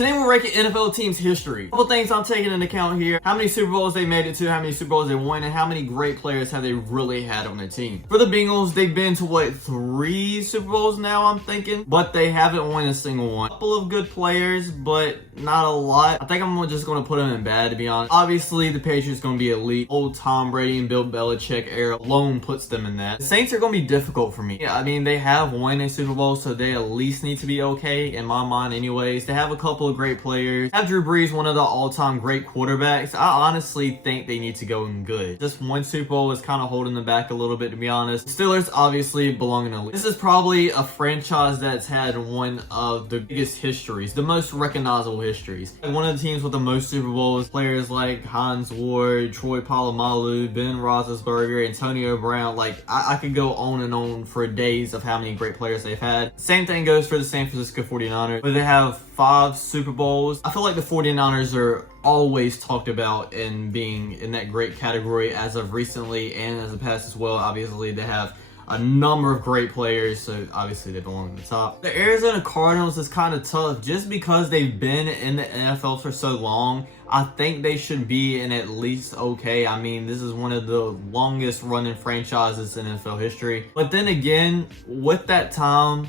Today we're ranking NFL teams' history. A couple things I'm taking into account here: how many Super Bowls they made it to, how many Super Bowls they won, and how many great players have they really had on their team. For the Bengals, they've been to what, 3 Super Bowls now, I'm thinking, but they haven't won a single one. A couple of good players, but not a lot. I think I'm just going to put them in bad, to be honest. Obviously, the Patriots going to be elite. Old Tom Brady and Bill Belichick era alone puts them in that. The Saints are going to be difficult for me. Yeah, I mean, they have won a Super Bowl, so they at least need to be okay, in my mind anyways. They have a couple of great players. Have Drew Brees, one of the all-time great quarterbacks. I honestly think they need to go in good. Just one Super Bowl is kind of holding them back a little bit, to be honest. Steelers obviously belong in the league. This is probably a franchise that's had one of the biggest histories, the most recognizable histories. Like one of the teams with the most Super Bowls, players like Hines Ward, Troy Polamalu, Ben Roethlisberger, Antonio Brown. Like I could go on and on for days of how many great players they've had. Same thing goes for the San Francisco 49ers, where they have 5 Super Bowls. I feel like the 49ers are always talked about in being in that great category as of recently and as the past as well. Obviously, they have a number of great players, so obviously they belong at the top. The Arizona Cardinals is kind of tough just because they've been in the NFL for so long. I think they should be in at least okay. I mean, this is one of the longest running franchises in NFL history. But then again, with that time,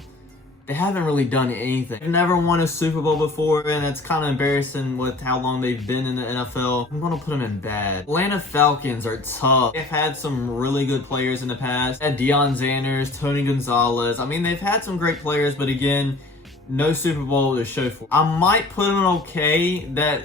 they haven't really done anything. They've never won a Super Bowl before, and it's kind of embarrassing with how long they've been in the NFL. I'm going to put them in bad. Atlanta Falcons are tough. They've had some really good players in the past. They had Deion Sanders, Tony Gonzalez. I mean, they've had some great players, but again, no Super Bowl to show for. I might put them in okay. That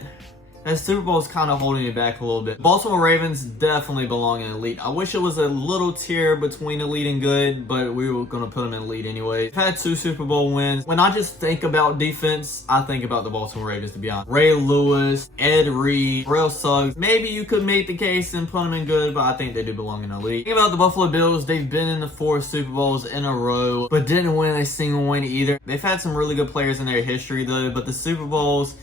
Super Bowl is kind of holding it back a little bit. Baltimore Ravens definitely belong in elite. I wish it was a little tier between elite and good, but we were going to put them in elite anyway. They've had 2 Super Bowl wins. When I just think about defense, I think about the Baltimore Ravens, to be honest. Ray Lewis, Ed Reed, Terrell Suggs. Maybe you could make the case and put them in good, but I think they do belong in elite. Think about the Buffalo Bills. They've been in the 4 Super Bowls in a row, but didn't win a single one either. They've had some really good players in their history though, but the Super Bowls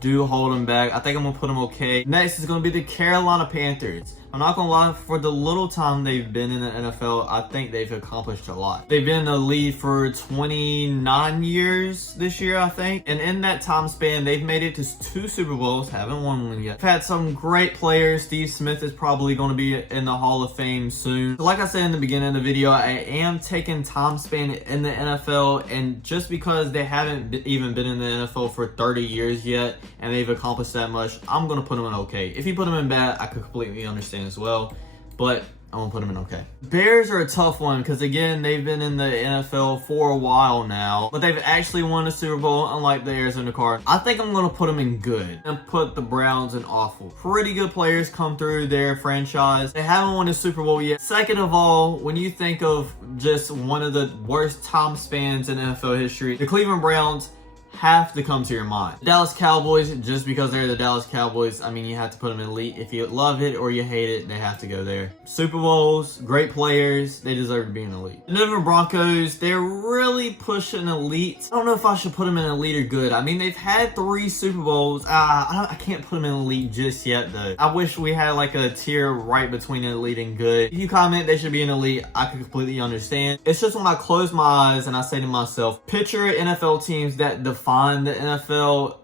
do hold them back. I think I'm gonna put them okay. Next is gonna be the Carolina Panthers. I'm not gonna lie, for the little time they've been in the NFL, I think they've accomplished a lot. They've been in the league for 29 years this year, I think. And in that time span, they've made it to 2 Super Bowls, haven't won one yet. They've had some great players. Steve Smith is probably gonna be in the Hall of Fame soon. So like I said in the beginning of the video, I am taking time span in the NFL, and just because they haven't even been in the NFL for 30 years yet, and they've accomplished that much, I'm gonna put them in okay. If you put them in bad, I could completely understand as well, but I'm gonna put them in okay. Bears are a tough one because again, they've been in the NFL for a while now, but they've actually won a Super Bowl, unlike the Arizona Cardinals. I think I'm gonna put them in good and put the Browns in awful. Pretty good players come through their franchise. They haven't won a Super Bowl yet. Second of all, when you think of just one of the worst time spans in NFL history, the Cleveland Browns have to come to your mind. The Dallas Cowboys, just because they're the Dallas Cowboys, I mean, you have to put them in elite. If you love it or you hate it, they have to go there. Super Bowls, great players, they deserve to be in elite. The Denver Broncos, they're really pushing elite. I don't know if I should put them in elite or good. I mean, they've had 3 Super Bowls. I can't put them in elite just yet, though. I wish we had like a tier right between elite and good. If you comment they should be in elite, I can completely understand. It's just when I close my eyes and I say to myself, picture NFL teams that define the NFL,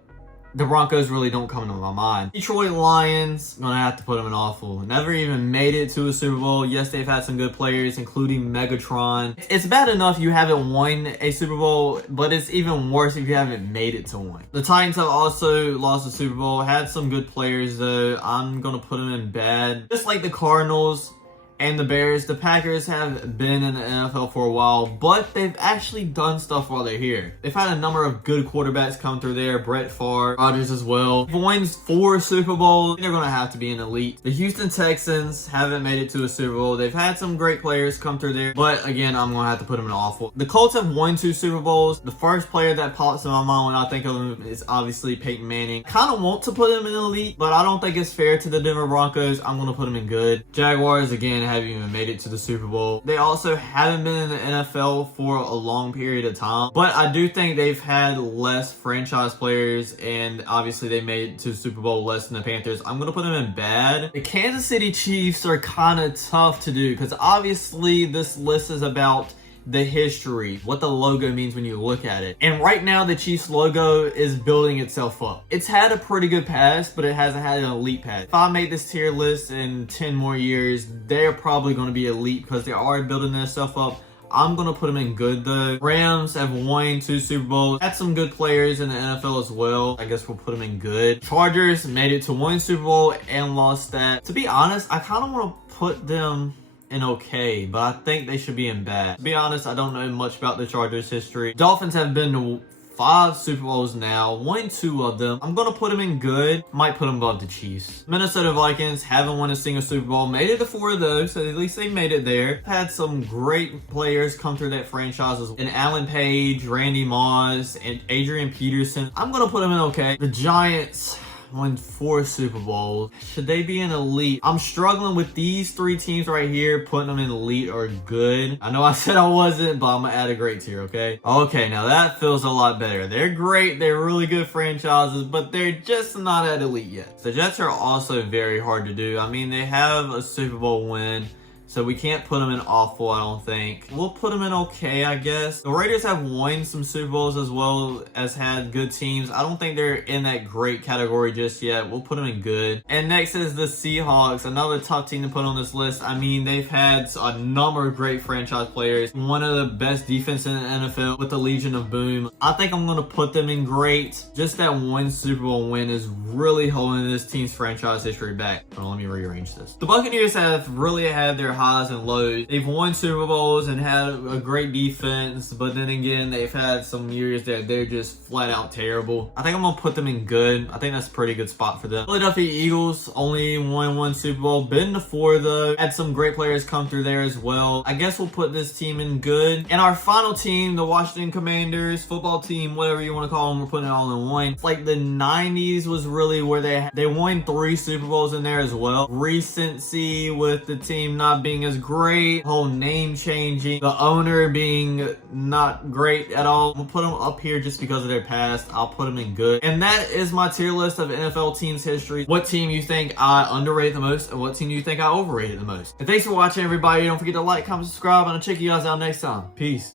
the Broncos really don't come to my mind. Detroit Lions, gonna have to put them in awful. Never even made it to a Super Bowl. Yes, they've had some good players, including Megatron. It's bad enough you haven't won a Super Bowl, but it's even worse if you haven't made it to one. The Titans have also lost a Super Bowl, had some good players though. I'm gonna put them in bad. Just like the Cardinals and the Bears, the Packers have been in the NFL for a while, but they've actually done stuff while they're here. They've had a number of good quarterbacks come through there. Brett Favre, Rodgers as well. They've won 4 Super Bowls. They're going to have to be an elite. The Houston Texans haven't made it to a Super Bowl. They've had some great players come through there, but again, I'm going to have to put them in awful. The Colts have won 2 Super Bowls. The first player that pops in my mind when I think of them is obviously Peyton Manning. Kind of want to put him in elite, but I don't think it's fair to the Denver Broncos. I'm going to put him in good. Jaguars, again, haven't even made it to the Super Bowl. They also haven't been in the NFL for a long period of time, but I do think they've had less franchise players, and obviously they made it to Super Bowl less than the Panthers. I'm gonna put them in bad. The Kansas City Chiefs are kind of tough to do because obviously this list is about the history, what the logo means when you look at it. And right now, the Chiefs logo is building itself up. It's had a pretty good past, but it hasn't had an elite past. If I made this tier list in 10 more years, they're probably going to be elite because they are building themselves up. I'm going to put them in good though. Rams have won 2 Super Bowls. Had some good players in the NFL as well. I guess we'll put them in good. Chargers made it to 1 Super Bowl and lost that. To be honest, I kind of want to put them in okay, but I think they should be in bad. To be honest, I don't know much about the Chargers history. Dolphins have been to 5 Super Bowls now, won 2 of them. I'm gonna put them in good. Might put them above the Chiefs. Minnesota Vikings haven't won a single Super Bowl. Made it to 4 of those, so at least they made it there. Had some great players come through that franchise, and Alan Page, Randy Moss, and Adrian Peterson. I'm gonna put them in okay. The Giants won 4 Super Bowls. Should they be in elite? I'm struggling with these 3 teams right here, putting them in elite or good. I know I said I wasn't, but I'm gonna add a great tier, okay? Okay, now that feels a lot better. They're great, they're really good franchises, but they're just not at elite yet. The Jets are also very hard to do. I mean, they have a Super Bowl win, so we can't put them in awful, I don't think. We'll put them in okay, I guess. The Raiders have won some Super Bowls as well as had good teams. I don't think they're in that great category just yet. We'll put them in good. And next is the Seahawks, another tough team to put on this list. I mean, they've had a number of great franchise players. One of the best defense in the NFL with the Legion of Boom. I think I'm going to put them in great. Just that 1 Super Bowl win is really holding this team's franchise history back. Hold on, let me rearrange this. The Buccaneers have really had their highs and lows. They've won Super Bowls and had a great defense, but then again, they've had some years that they're just flat out terrible. I think I'm gonna put them in good. I think that's a pretty good spot for them. Philadelphia Eagles only won 1 Super Bowl, been to 4 though. Had some great players come through there as well. I guess we'll put this team in good. And our final team, the Washington Commanders, football team, whatever you want to call them, we're putting it all in one. It's like the 90s was really where they won 3 Super Bowls in there as well. Recency with the team not being as great, whole name changing, the owner being not great at all. We'll put them up here just because of their past. I'll put them in good. And that is my tier list of NFL teams history. What team you think I underrated the most and what team you think I overrated the most. And thanks for watching, everybody. Don't forget to like, comment, subscribe, and I'll check you guys out next time. Peace.